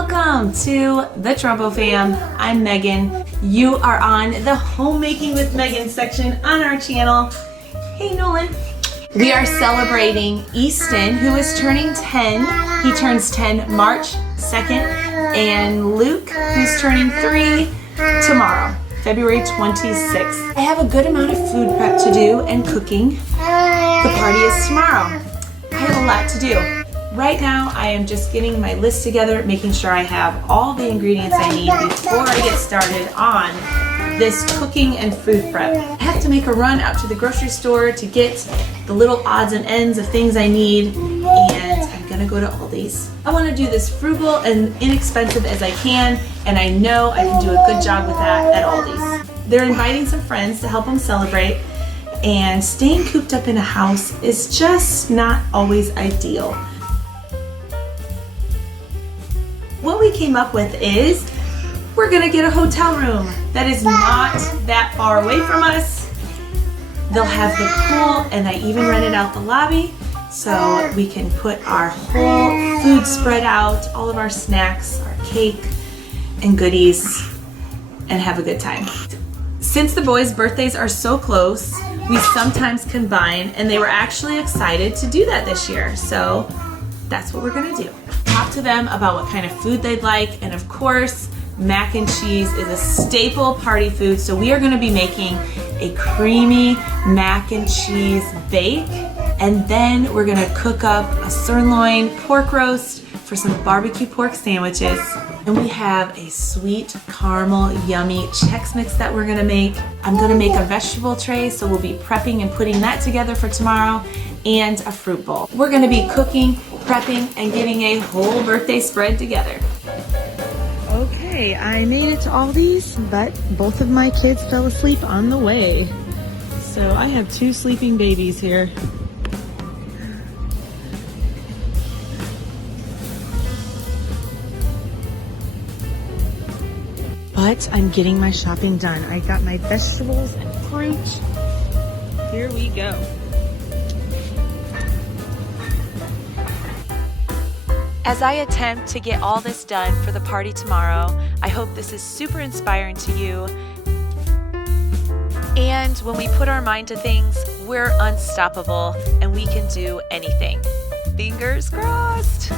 Welcome to the Trumpo fam. I'm Megan. You are on the Homemaking with Megan section on our channel. Hey Nolan. We are celebrating Easton, who is turning 10. He turns 10 March 2nd. And Luke, who's turning 3 tomorrow, February 26th. I have a good amount of food prep to do and cooking. The party is tomorrow. I have a lot to do. Right now, I am just getting my list together, making sure I have all the ingredients I need before I get started on this cooking and food prep. I have to make a run out to the grocery store to get the little odds and ends of things I need, and I'm gonna go to Aldi's. I wanna do this frugal and inexpensive as I can, and I know I can do a good job with that at Aldi's. They're inviting some friends to help them celebrate, and staying cooped up in a house is just not always ideal. What we came up with is we're gonna get a hotel room that is not that far away from us. They'll have the pool, and I even rented out the lobby so we can put our whole food spread out, all of our snacks, our cake and goodies, and have a good time. Since the boys' birthdays are so close, we sometimes combine, and they were actually excited to do that this year, so that's what we're gonna do. Talk to them about what kind of food they'd like, and of course, mac and cheese is a staple party food, so we are gonna be making a creamy mac and cheese bake, and then we're gonna cook up a sirloin pork roast for some barbecue pork sandwiches, and we have a sweet caramel yummy Chex mix that we're gonna make. I'm gonna make a vegetable tray, so we'll be prepping and putting that together for tomorrow, and a fruit bowl. We're gonna be cooking, prepping, and getting a whole birthday spread together. Okay, I made it to Aldi's, but both of my kids fell asleep on the way. So I have two sleeping babies here. But I'm getting my shopping done. I got my vegetables and fruit. Here we go. As I attempt to get all this done for the party tomorrow, I hope this is super inspiring to you. And when we put our mind to things, we're unstoppable and we can do anything. Fingers crossed!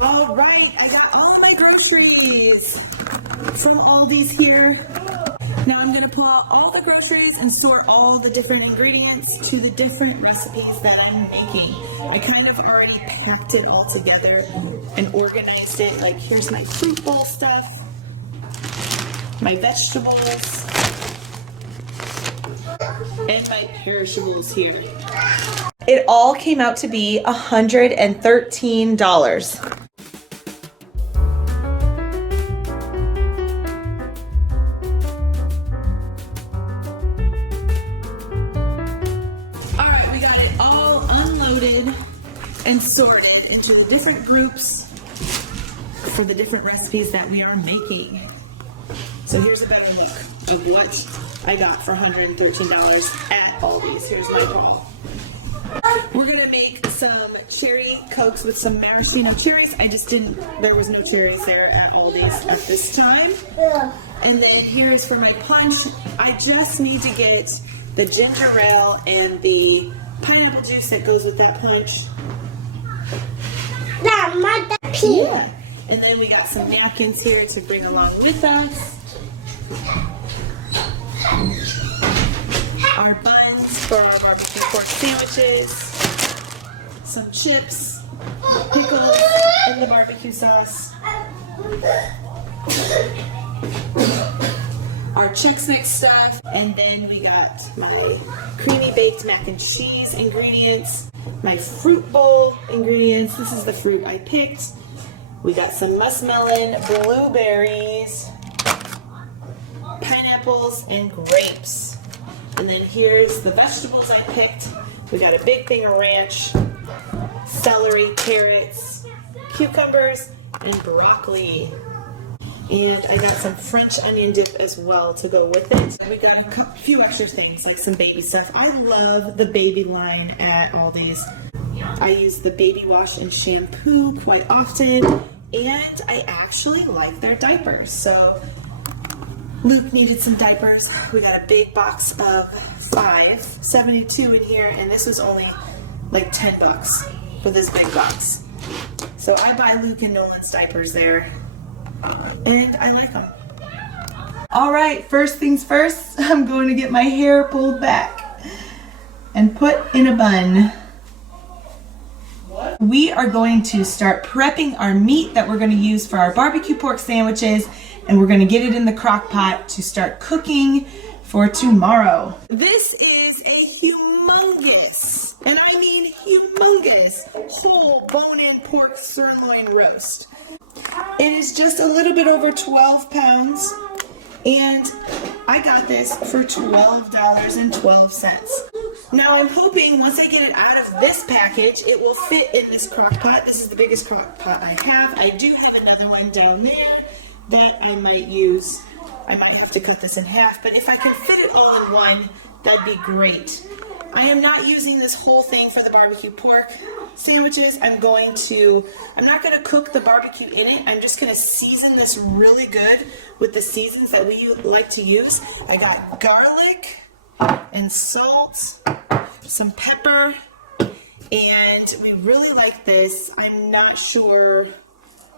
All right, I got all of my groceries from Aldi's here. Now I'm gonna pull out all the groceries and sort all the different ingredients to the different recipes that I'm making. I kind of already packed it all together and organized it. Like, here's my fruit bowl stuff, my vegetables, and my perishables here. It all came out to be $113. And sorted into the different groups for the different recipes that we are making. So here's a better look of what I got for $113 at Aldi's. Here's my haul. We're gonna make some cherry cokes with some maraschino cherries. There was no cherries there at Aldi's at this time. And then here is for my punch. I just need to get the ginger ale and the pineapple juice that goes with that punch. Yeah. And then we got some napkins here to bring along with us. Our buns for our barbecue pork sandwiches. Some chips, pickles, and the barbecue sauce. our Chex Mix stuff, and then we got my creamy baked mac and cheese ingredients, my fruit bowl ingredients. This is the fruit I picked. We got some muskmelon, blueberries, pineapples, and grapes. And then here's the vegetables I picked. We got a big thing of ranch, celery, carrots, cucumbers, and broccoli. And I got some French onion dip as well to go with it. And we got a few extra things, like some baby stuff. I love the baby line at Aldi's. I use the baby wash and shampoo quite often, and I actually like their diapers. So Luke needed some diapers. We got a big box of 5, 72 in here, and this was only like $10 for this big box. So I buy Luke and Nolan's diapers there, and I like them. All right, first things first, I'm going to get my hair pulled back and put in a bun. We are going to start prepping our meat that we're going to use for our barbecue pork sandwiches, and we're going to get it in the crock pot to start cooking for tomorrow. This is a humongous, and I mean humongous, whole bone-in pork sirloin roast. It is just a little bit over 12 pounds, and I got this for $12.12. Now I'm hoping once I get it out of this package, it will fit in this crock pot. This is the biggest crock pot I have. I do have another one down there that I might use. I might have to cut this in half, but if I can fit it all in one, that'd be great. I am not using this whole thing for the barbecue pork sandwiches. I'm not going to cook the barbecue in it. I'm just going to season this really good with the seasons that we like to use. I got garlic and salt, some pepper, and we really like this. I'm not sure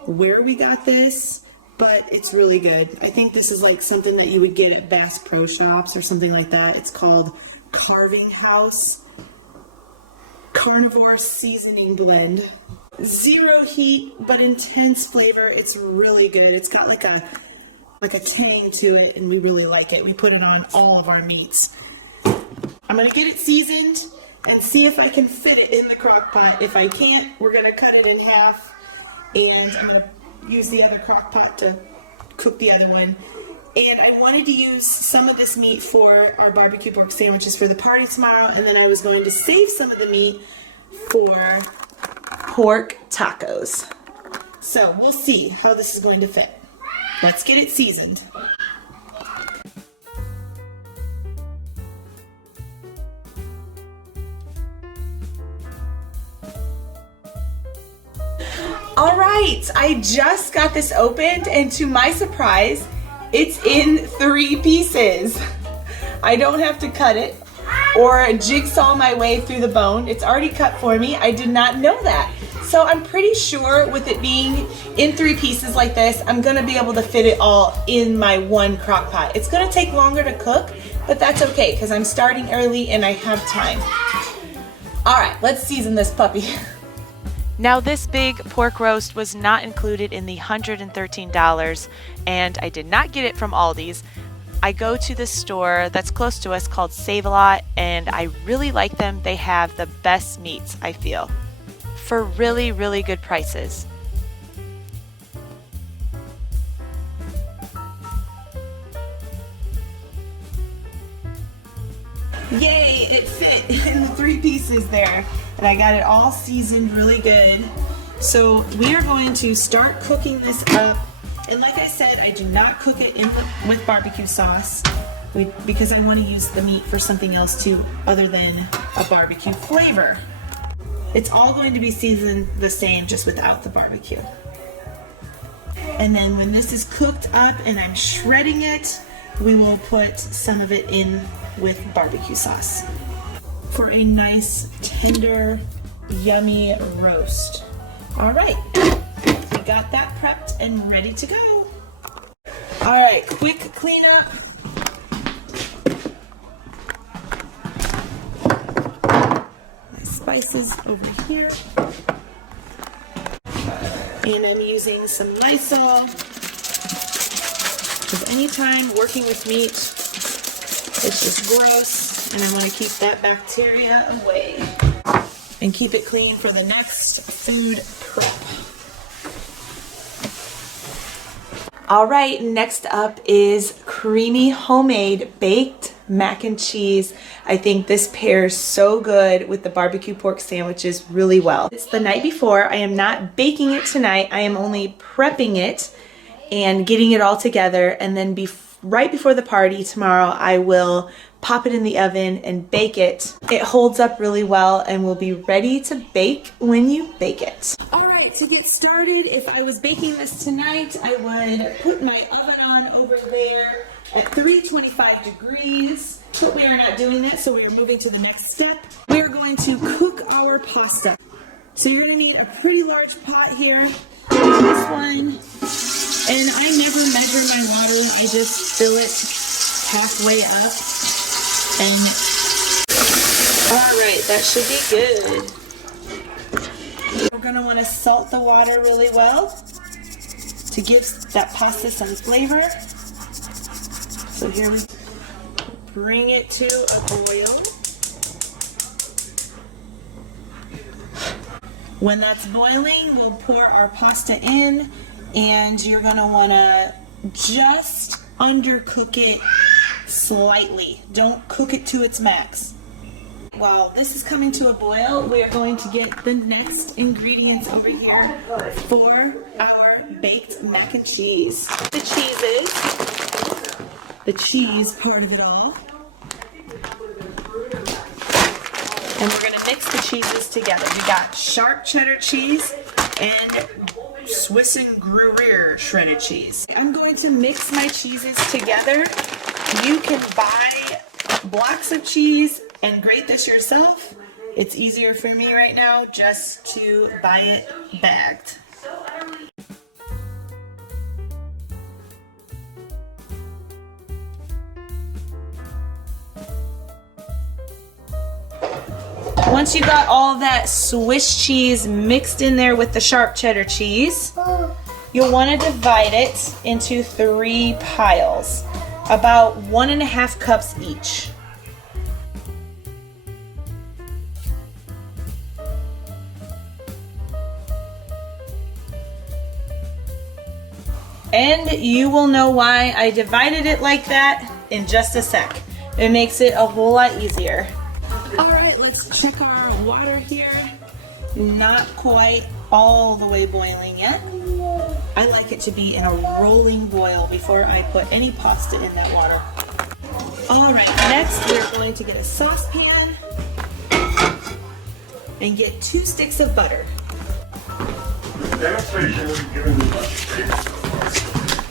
where we got this, but it's really good. I think this is like something that you would get at Bass Pro Shops or something like that. It's called Carving House Carnivore Seasoning Blend. Zero heat, but intense flavor. It's really good. It's got like a tang to it, and we really like it. We put it on all of our meats. I'm gonna get it seasoned and see if I can fit it in the crock pot. If I can't, we're gonna cut it in half, and I'm gonna use the other crock pot to cook the other one. And I wanted to use some of this meat for our barbecue pork sandwiches for the party tomorrow, and then I was going to save some of the meat for pork tacos. So we'll see how this is going to fit. Let's get it seasoned. All right, I just got this opened, and to my surprise, it's in 3 pieces. I don't have to cut it or jigsaw my way through the bone. It's already cut for me. I did not know that. So I'm pretty sure with it being in 3 pieces like this, I'm gonna be able to fit it all in my one crock pot. It's gonna take longer to cook, but that's okay because I'm starting early and I have time. All right, let's season this puppy. Now this big pork roast was not included in the $113, and I did not get it from Aldi's. I go to this store that's close to us called Save-A-Lot, and I really like them. They have the best meats, I feel, for really, really good prices. Yay, it fit in the 3 pieces there. And I got it all seasoned really good. So we are going to start cooking this up. And like I said, I do not cook it with barbecue sauce because I want to use the meat for something else too other than a barbecue flavor. It's all going to be seasoned the same, just without the barbecue. And then when this is cooked up and I'm shredding it, we will put some of it in with barbecue sauce for a nice, tender, yummy roast. All right, we got that prepped and ready to go. All right, quick cleanup. My spices over here. And I'm using some Lysol Because anytime working with meat, it's just gross, and I want to keep that bacteria away and keep it clean for the next food prep. All right, next up is creamy homemade baked mac and cheese. I think this pairs so good with the barbecue pork sandwiches really well. It's the night before. I am not baking it tonight. I am only prepping it and getting it all together, and then right before the party tomorrow, I will pop it in the oven and bake it. It holds up really well and will be ready to bake when you bake it. All right, to get started, if I was baking this tonight, I would put my oven on over there at 325 degrees. But we are not doing that, so we are moving to the next step. We are going to cook our pasta. So you're gonna need a pretty large pot here. This one. And I never measure my water, I just fill it halfway up. And all right, that should be good. We're gonna wanna salt the water really well to give that pasta some flavor. So here we bring it to a boil. When that's boiling, we'll pour our pasta in. And you're gonna wanna just undercook it slightly. Don't cook it to its max. While this is coming to a boil, we are going to get the next ingredients over here for our baked mac and cheese. The cheese part of it all. And we're gonna mix the cheeses together. We got sharp cheddar cheese and Swiss and Gruyere shredded cheese. I'm going to mix my cheeses together. You can buy blocks of cheese and grate this yourself. It's easier for me right now just to buy it bagged. Once you got all that Swiss cheese mixed in there with the sharp cheddar cheese, you'll want to divide it into 3 piles, about 1.5 cups each. And you will know why I divided it like that in just a sec. It makes it a whole lot easier. All right, let's check our water here. Not quite all the way boiling yet. I like it to be in a rolling boil before I put any pasta in that water. All right, next we're going to get a saucepan and get 2 sticks of butter.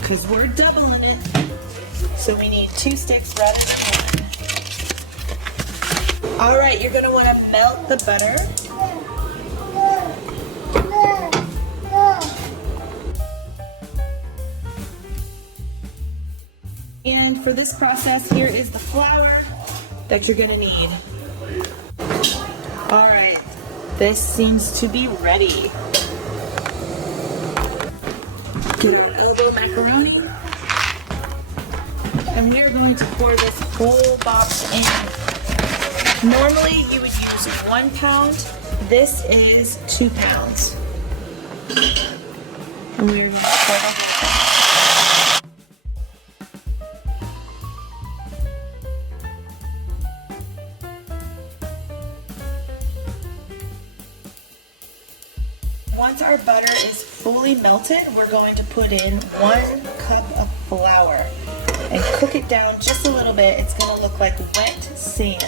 Because we're doubling it, so we need 2 sticks rather than 1. All right, you're gonna wanna melt the butter. And for this process, here is the flour that you're gonna need. All right, this seems to be ready. Get our elbow macaroni. And we're going to pour this whole box in. Normally you would use 1 pound. This is 2 pounds. And we're going to pour the whole thing. Once our butter is fully melted, we're going to put in 1 cup of flour and cook it down just a little bit. It's going to look like wet sand.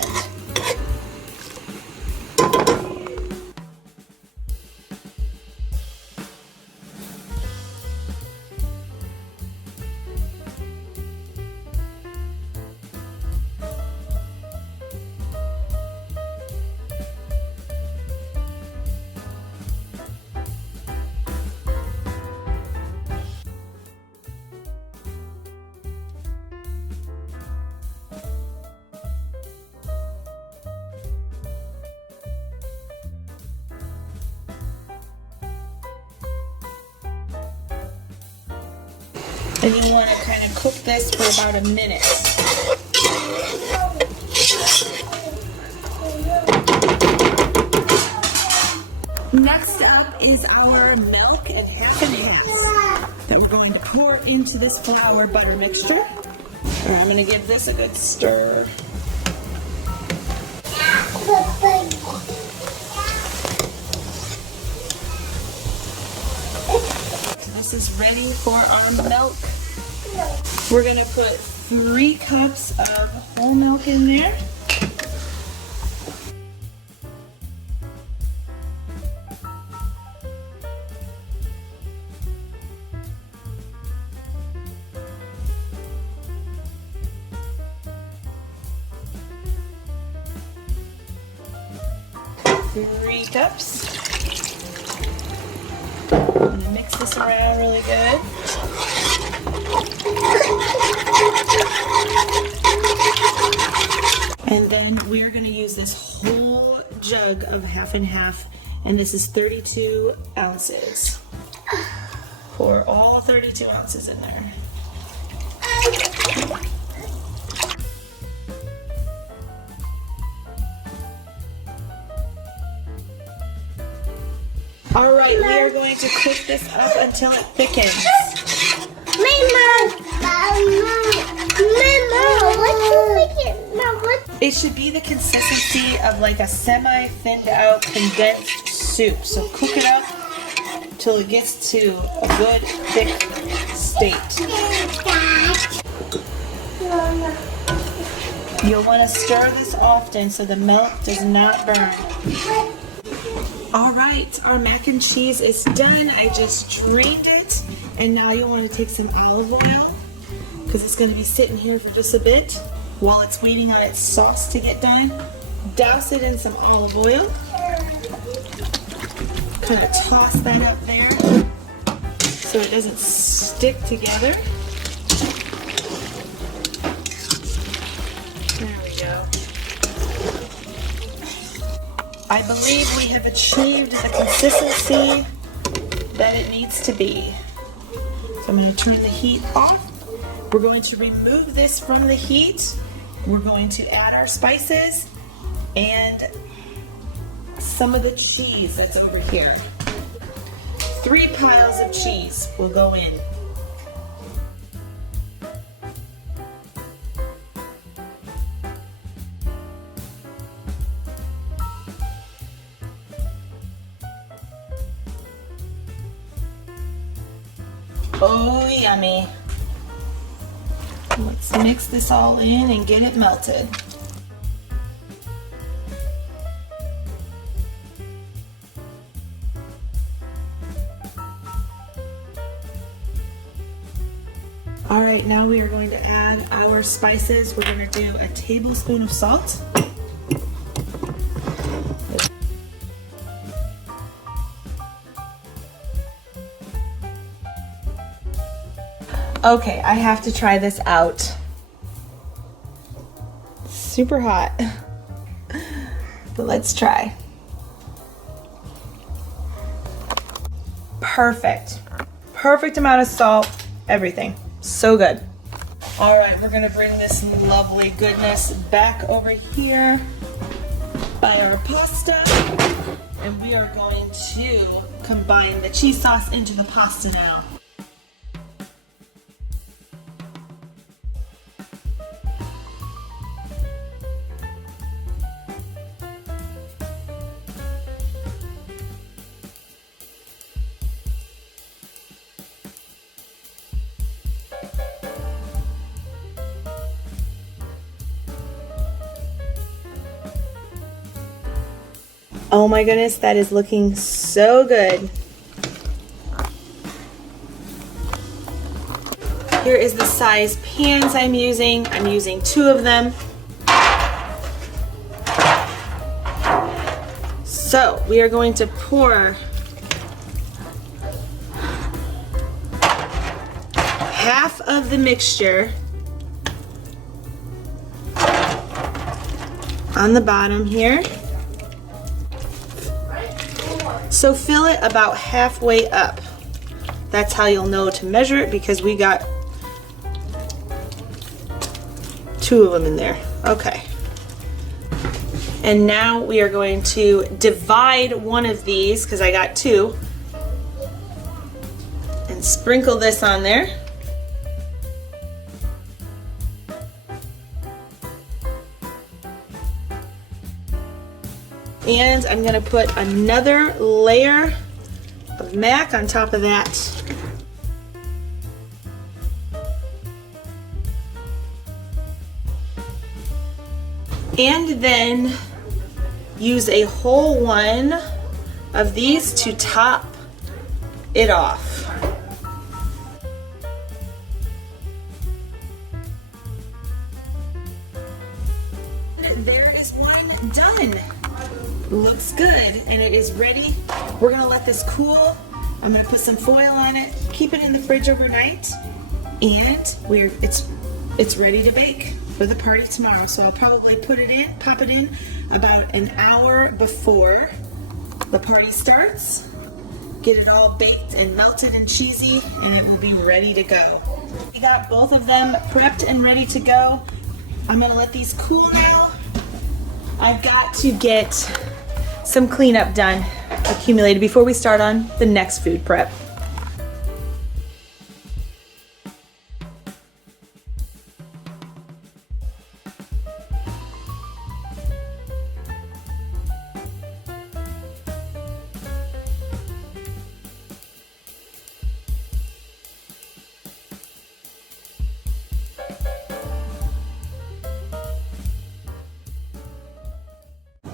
And you want to kind of cook this for about a minute. Next up is our milk at half and half that we're going to pour into this flour butter mixture. I'm going to give this a good stir. This is ready for our milk. We're going to put 3 cups of whole milk in there. Three cups. I'm going to mix this around really good. And then we're going to use this whole jug of half and half, and this is 32 ounces. Pour all 32 ounces in there. All right, we are going to cook this up until it thickens. It should be the consistency of like a semi-thinned out condensed soup. So cook it up till it gets to a good thick state. You'll want to stir this often so the milk does not burn. All right, our mac and cheese is done. I just drained it, and now you want to take some olive oil because it's going to be sitting here for just a bit while it's waiting on its sauce to get done. Douse it in some olive oil. Kind of toss that up there so it doesn't stick together. There we go. I believe we have achieved the consistency that it needs to be. So I'm going to turn the heat off. We're going to remove this from the heat. We're going to add our spices and some of the cheese that's over here. 3 piles of cheese will go in. Oh, yummy. Let's mix this all in and get it melted. All right, now we are going to add our spices. We're going to do a tablespoon of salt. Okay, I have to try this out. Super hot, but let's try. Perfect. Perfect amount of salt, everything. So good. All right, we're gonna bring this lovely goodness back over here by our pasta, and we are going to combine the cheese sauce into the pasta now. Oh my goodness, that is looking so good. Here is the size pans I'm using. I'm using 2 of them. So we are going to pour half of the mixture on the bottom here. So fill it about halfway up. That's how you'll know to measure it, because we got 2 of them in there. Okay. And now we are going to divide one of these, because I got 2, and sprinkle this on there. And I'm gonna put another layer of mac on top of that. And then use a whole one of these to top it off. There is one done. Looks good, and it is ready. We're gonna let this cool. I'm gonna put some foil on it, keep it in the fridge overnight, and it's ready to bake for the party tomorrow. So I'll probably pop it in about an hour before the party starts. Get it all baked and melted and cheesy, and it will be ready to go. We got both of them prepped and ready to go. I'm gonna let these cool now. I've got to get some cleanup done, accumulated, before we start on the next food prep.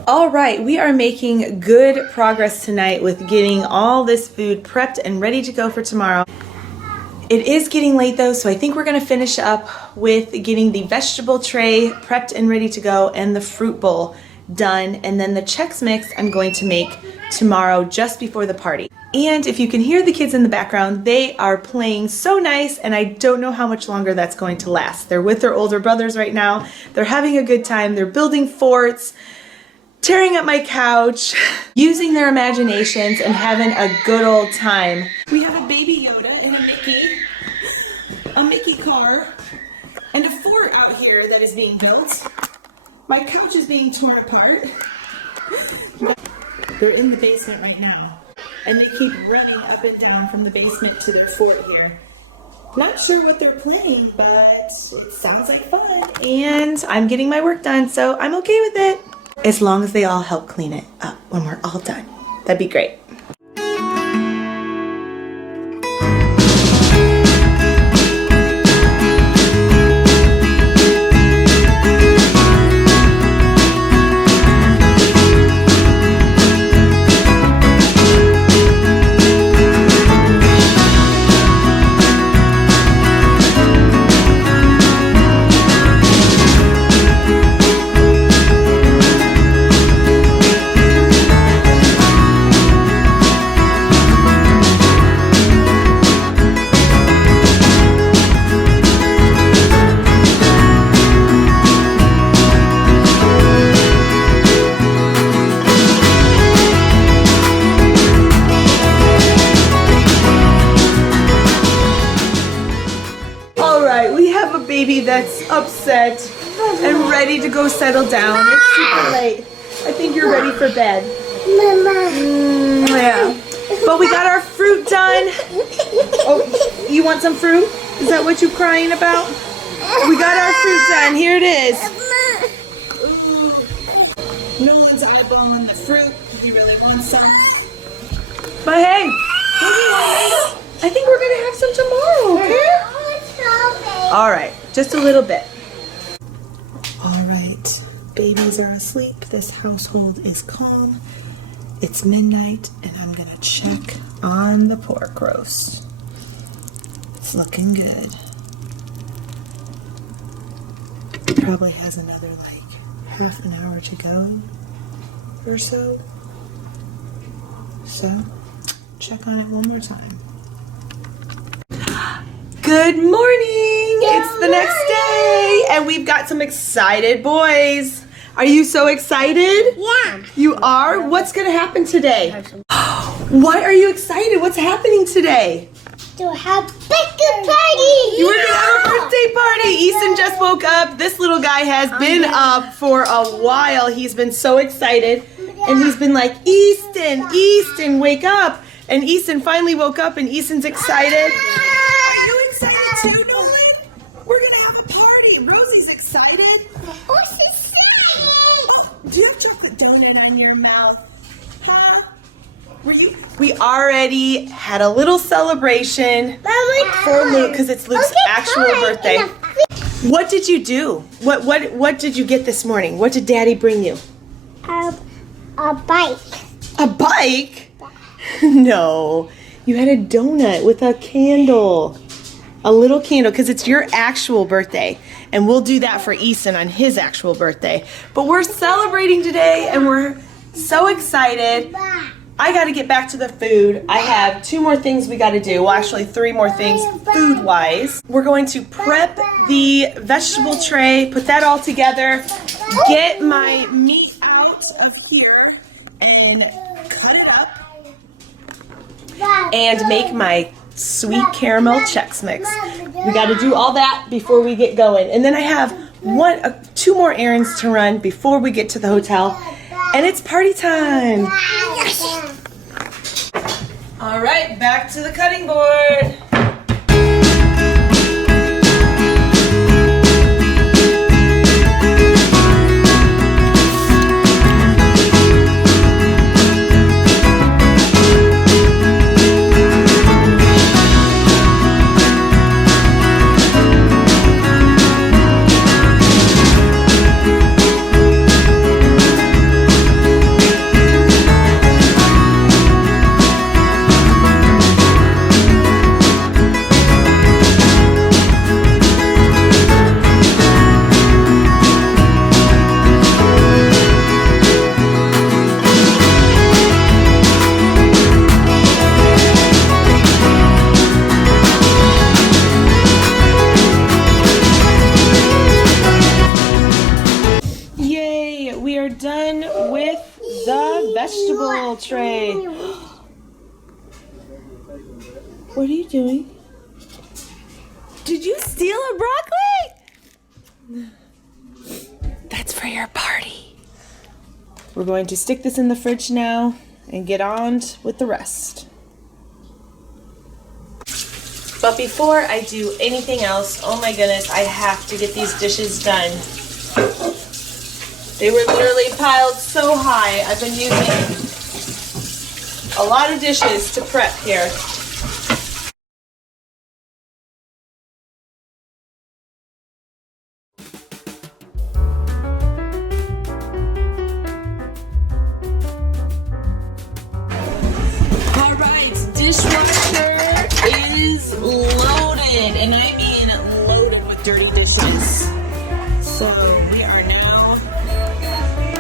All right, we are making good progress tonight with getting all this food prepped and ready to go for tomorrow. It is getting late though, so I think we're gonna finish up with getting the vegetable tray prepped and ready to go and the fruit bowl done, and then the Chex Mix I'm going to make tomorrow just before the party. And if you can hear the kids in the background, they are playing so nice, and I don't know how much longer that's going to last. They're with their older brothers right now. They're having a good time. They're building forts, tearing up my couch, using their imaginations, and having a good old time. We have a baby Yoda and a Mickey car, and a fort out here that is being built. My couch is being torn apart. They're in the basement right now, and they keep running up and down from the basement to their fort here. Not sure what they're playing, but it sounds like fun. And I'm getting my work done, so I'm okay with it. As long as they all help clean it up when we're all done. That'd be great. Baby that's upset and ready to go settle down. It's super late. I think you're ready for bed. Yeah. But we got our fruit done. Oh, you want some fruit? Is that what you're crying about? We got our fruit done. Here it is. No one's eyeballing the fruit. He really wants some. But hey, I think we're gonna have some tomorrow, okay? All right, just a little bit. All right, babies are asleep. This household is calm. It's midnight, and I'm gonna check on the pork roast. It's looking good. Probably has another like half an hour to go or so. So, check on it one more time. Good morning! It's the next day, and we've got some excited boys. Are you so excited? Yeah. You are? What's gonna happen today? Why are you excited? What's happening today? to have birthday party. We're gonna have a birthday party. Easton just woke up. This little guy has been up for a while. He's been so excited. And he's been like, Easton, wake up. And Easton finally woke up and Easton's excited. Are you excited too, Nolan? We're gonna have a party. Rosie's excited. What's excited? Oh, do you have chocolate donut on your mouth? Huh? We already had a little celebration for Luke because it's Luke's actual birthday. What did you do? What did you get this morning? What did Daddy bring you? A bike. A bike? No. You had a donut with a candle. A little candle because it's your actual birthday. And we'll do that for Easton on his actual birthday. But we're celebrating today and we're so excited. I got to get back to the food. I have 2 more things we got to do. Well, actually 3 more things food-wise. We're going to prep the vegetable tray, put that all together, get my meat out of here and cut it up, and make my sweet caramel Chex Mix. We got to do all that before we get going. And then I have 2 more errands to run before we get to the hotel. And it's party time. All right, back to the cutting board. Done with the vegetable tray. What are you doing? Did you steal a broccoli? That's for your party. We're going to stick this in the fridge now and get on with the rest. But before I do anything else, oh my goodness, I have to get these dishes done. They were literally piled so high. I've been using a lot of dishes to prep here. All right, dishwasher is loaded, and I mean loaded with dirty dishes. So we are now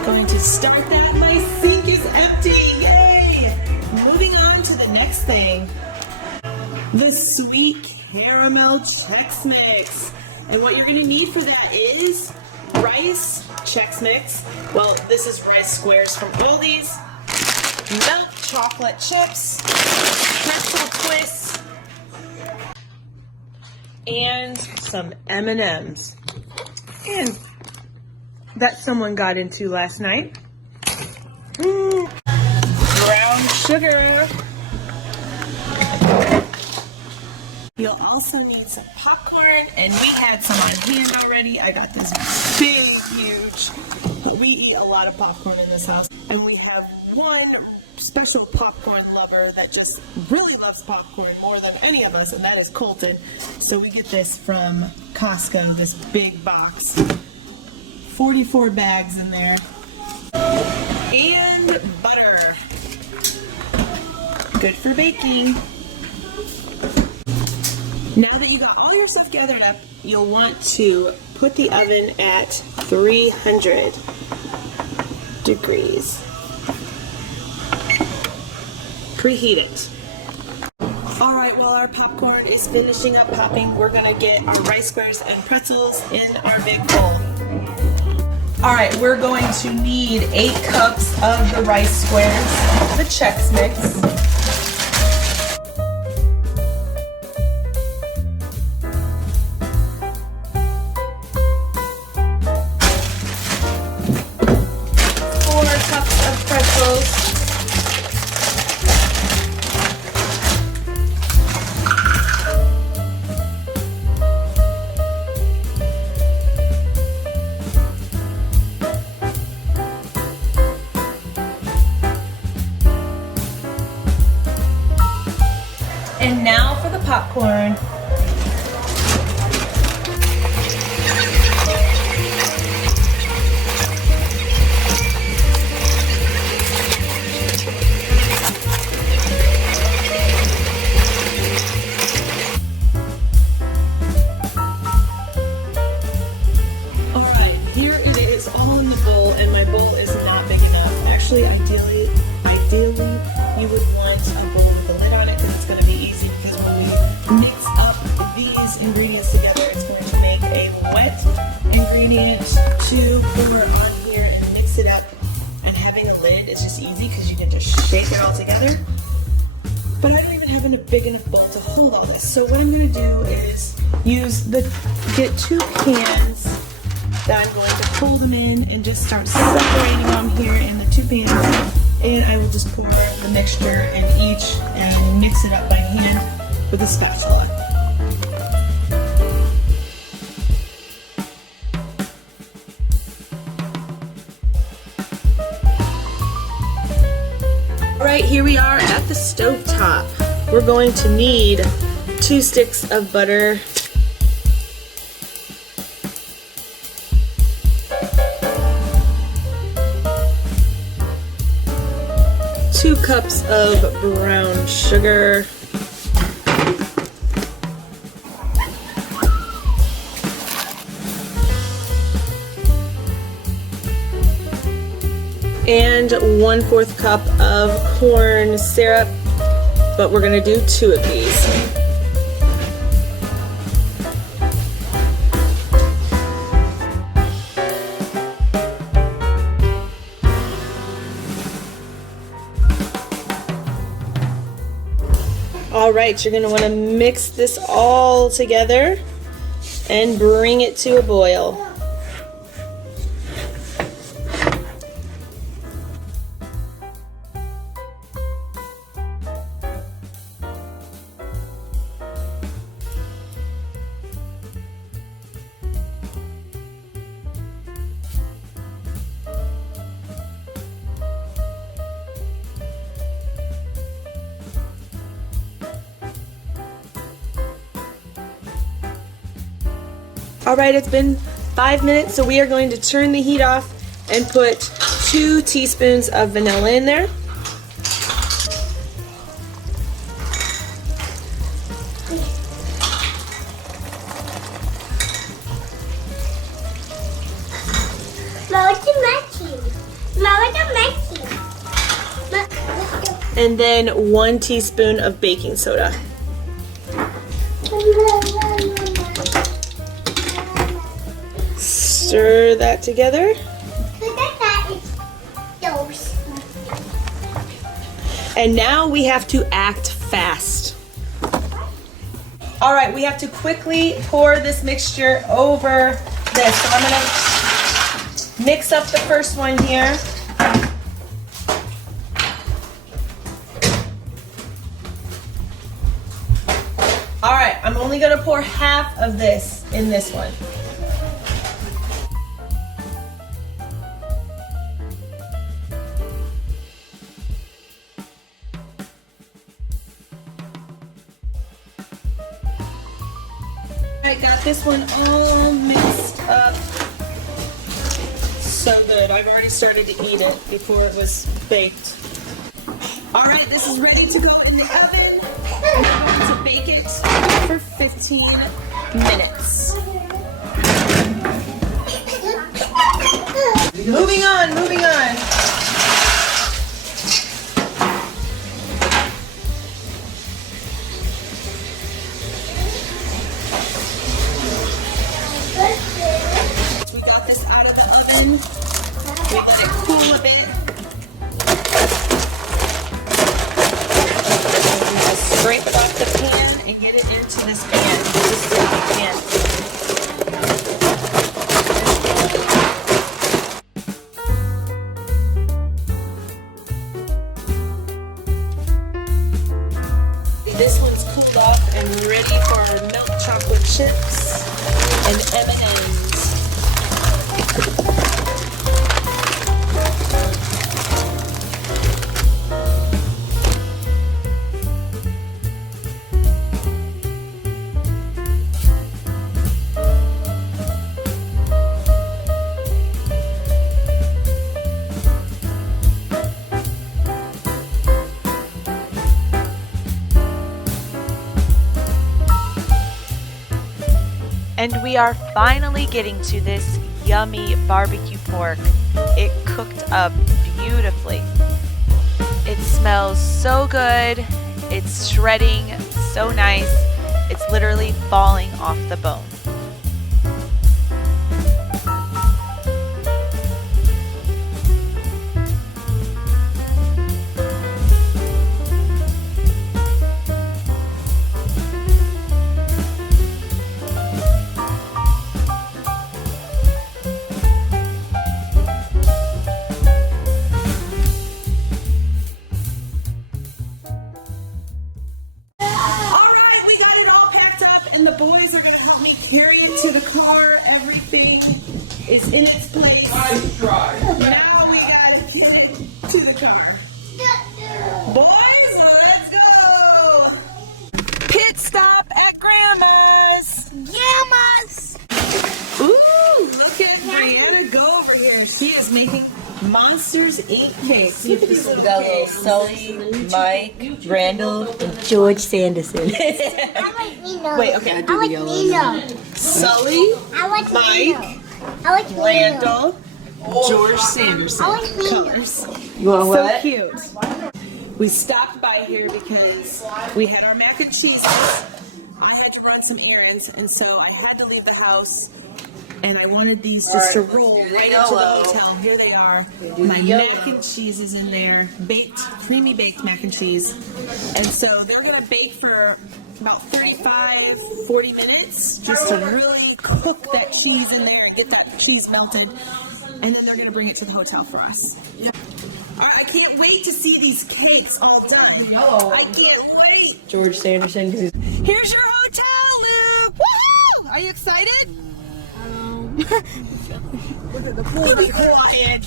going to start that. My sink is empty. Yay! Moving on to the next thing. The sweet caramel Chex Mix. And what you're going to need for that is rice Chex Mix. Well, this is rice squares from Aldi's. Milk chocolate chips. Pretzel twists. And some M&Ms. And that someone got into last night. Brown sugar. You'll also need some popcorn, and we had some on hand already. I got this big, huge. We eat a lot of popcorn in this house, and we have one special popcorn lover that just really loves popcorn more than any of us, and that is Colton. So we get this from Costco, this big box. 44 bags in there. And butter. Good for baking. Now that you got all your stuff gathered up, you'll want to put the oven at 300 degrees. Preheat it. Alright, while our popcorn is finishing up popping, we're going to get our rice squares and pretzels in our big bowl. Alright, we're going to need 8 cups of the rice squares, the Chex Mix. And now for the popcorn. Alright, here it is all in the bowl, and my bowl is not big enough. Actually, ideally, you would want a bowl with a lid on it because it's going to be easy, because when we mix up these ingredients together, it's going to make a wet ingredient to pour on here and mix it up. And having a lid is just easy because you can just shake it all together. But I don't even have a big enough bowl to hold all this. So what I'm going to do is get 2 cans that I'm going to pull them in and just start separating them here in the 2 pans. And I will just pour the mixture in each and mix it up by hand with a spatula. Alright, here we are at the stove top. We're going to need 2 sticks of butter, 2 cups of brown sugar, and 1/4 cup of corn syrup, but we're going to do 2 of these. Alright, you're going to want to mix this all together and bring it to a boil. Alright, it's been 5 minutes, so we are going to turn the heat off and put 2 teaspoons of vanilla in there. And then 1 teaspoon of baking soda. Stir that together. And now we have to act fast. Alright, we have to quickly pour this mixture over this. So I'm going to mix up the first one here. Alright, I'm only going to pour half of this in this one. I got this one all mixed up. So good. I've already started to eat it before it was baked. Alright, this is ready to go in the oven. I'm going to bake it for 15 minutes. Moving on, moving on. We got this out of the oven. We let it cool a bit. And just scrape it off the pan and get it into this pan. This pan. This one's cooled off and ready for milk chocolate chips and M&Ms. And we are finally getting to this yummy barbecue pork. It cooked up beautifully. It smells so good. It's shredding so nice. It's literally falling off the bone. And the boys are going to help me carry it to the car. Everything is in its place. Now we got to get it to the car. Boys, so let's go. Pit stop at Grandma's. Grandma's. Ooh, look at Brianna go over here. She is making Monsters Inc. cakes. We got little Sully, Mike, Randall, and George Sanderson. I like Nino. Wait, okay, I like Nino. Sully, I like Mike, Nino. I like Nino. Randall, George Sanderson. I like Nino. Colors. You want So what? cute. We stopped by here because we had our mac and cheese. I had to run some errands, and so I had to leave the house. And I wanted these just to roll right into the hotel. Here they are. My mac and cheese is in there. Baked, creamy baked mac and cheese. And so they're going to bake for about 35, 40 minutes just to really cook that cheese in there and get that cheese melted. And then they're going to bring it to the hotel for us. All right, I can't wait to see these cakes all done. I can't wait. George Sanderson. Here's your hotel, Luke. Woohoo! Are you excited? You be quiet.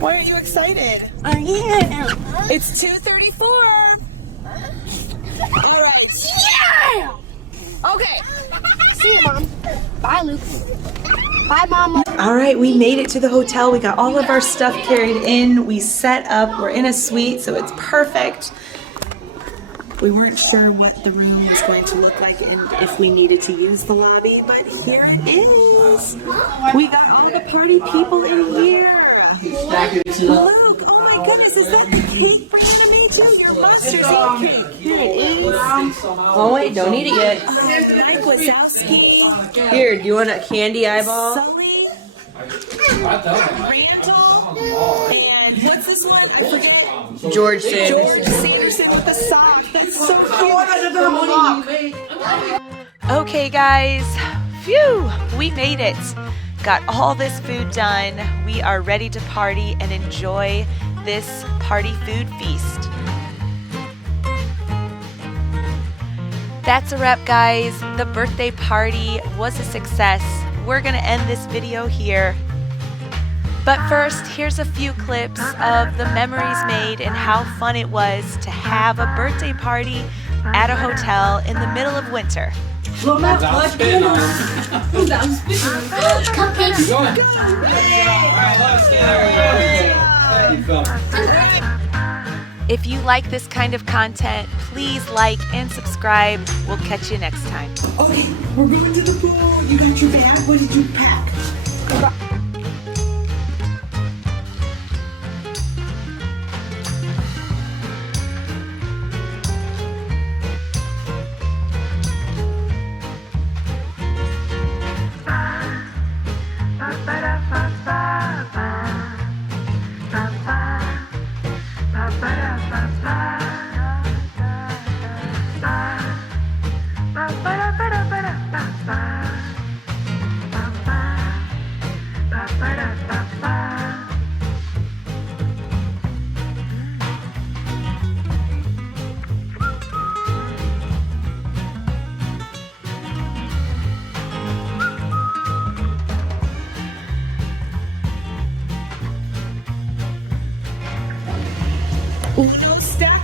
Why aren't you excited? Yeah. It's 2:34. All right. Yeah. Okay. See you, Mom. Bye, Luke. Bye, Mama. All right, we made it to the hotel. We got all of our stuff carried in. We set up. We're in a suite, so it's perfect. We weren't sure what the room was going to look like and if we needed to use the lobby, but here it is. We got all the party people in here. Luke, oh my goodness, is that the cake Brianna made you? Your Monsters Inc. cake. Here it is. Oh wait, don't eat it yet. Mike Wazowski. Here, do you want a candy eyeball? Sully. Randall. And what's this one? I forget. George George Sanderson. Sanderson with the sock. That's so cute. Okay guys, phew, we made it. Got all this food done. We are ready to party and enjoy this party food feast. That's a wrap, guys. The birthday party was a success. We're gonna end this video here. But first, here's a few clips of the memories made and how fun it was to have a birthday party at a hotel in the middle of winter. If you like this kind of content, please like and subscribe. We'll catch you next time. Okay, we're going to the pool. You got your bag? What did you pack? Uno step.